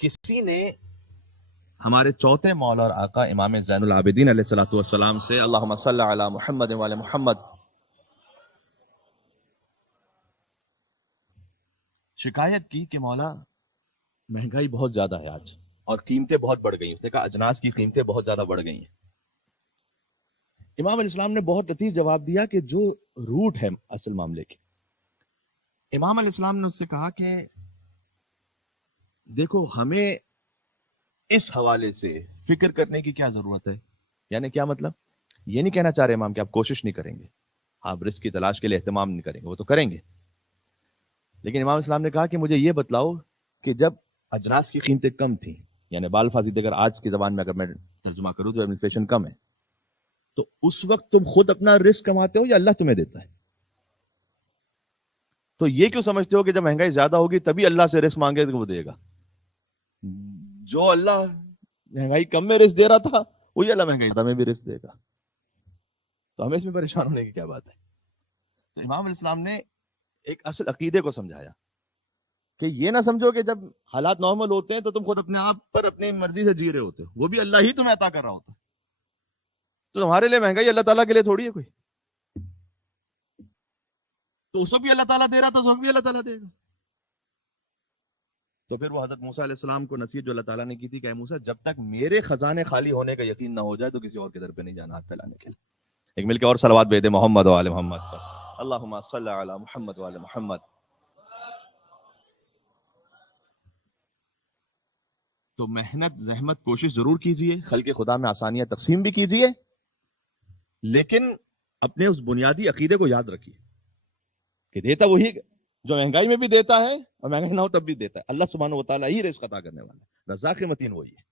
کسی نے ہمارے چوتھے مولا اور آقا امام زین العابدین علیہ الصلوۃ والسلام سے اللہم صلی علی محمد وعلی محمد شکایت کی کہ مولا مہنگائی بہت زیادہ ہے آج اور قیمتیں بہت بڑھ گئی ہیں. اس نے کہا اجناس کی قیمتیں بہت زیادہ بڑھ گئی ہیں. امام علیہ السلام نے بہت لطیف جواب دیا کہ جو روٹ ہے اصل معاملے کے. امام علیہ السلام نے اس سے کہا کہ دیکھو ہمیں اس حوالے سے فکر کرنے کی کیا ضرورت ہے. یعنی کیا مطلب؟ یہ نہیں کہنا چاہ رہے امام کہ آپ کوشش نہیں کریں گے, آپ رزق کی تلاش کے لیے اہتمام نہیں کریں گے, وہ تو کریں گے, لیکن امام اسلام نے کہا کہ مجھے یہ بتلاؤ کہ جب اجناس کی قیمتیں کم تھیں, یعنی بال فاضل اگر آج کی زبان میں اگر میں ترجمہ کروں تو انفلیشن کم ہے, تو اس وقت تم خود اپنا رزق کماتے ہو یا اللہ تمہیں دیتا ہے؟ تو یہ کیوں سمجھتے ہو کہ جب مہنگائی زیادہ ہوگی تبھی اللہ سے رزق مانگے تو وہ دے گا؟ جو اللہ مہنگائی کم میں رزق دے رہا تھا وہی اللہ مہنگائی میں بھی رزق دے گا. تو ہمیں اس میں پریشان ہونے کی کیا بات ہے؟ تو امام علیہ السلام نے ایک اصل عقیدے کو سمجھایا کہ یہ نہ سمجھو کہ جب حالات نارمل ہوتے ہیں تو تم خود اپنے آپ پر اپنی مرضی سے جی رہے ہوتے ہو, وہ بھی اللہ ہی تمہیں عطا کر رہا ہوتا ہے. تو تمہارے لیے مہنگائی اللہ تعالیٰ کے لیے تھوڑی ہے کوئی, تو اس وقت بھی اللہ تعالیٰ دے رہا تھا, اس وقت بھی اللہ تعالیٰ دے گا. تو پھر وہ حضرت موسیٰ علیہ السلام کو نصیحت جو اللہ تعالیٰ نے کی تھی کہ اے موسیٰ جب تک میرے خزانے خالی ہونے کا یقین نہ ہو جائے تو کسی اور کے در پہ نہیں جانا ہاتھ پھیلانے کے لیے. ایک مل کے اور صلوات بھیج دے محمد و آل محمد پر. اللہم صلی علی محمد و آل محمد. تو محنت زحمت کوشش ضرور کیجئے, خلق خدا میں آسانیاں تقسیم بھی کیجئے, لیکن اپنے اس بنیادی عقیدے کو یاد رکھیے کہ دیتا وہی جو مہنگائی میں بھی دیتا ہے اور مہنگائی نہ ہو تب بھی دیتا ہے. اللہ سبحانہ و تعالیٰ ہی رزق عطا کرنے والا ہے, رزاق متین وہی ہے.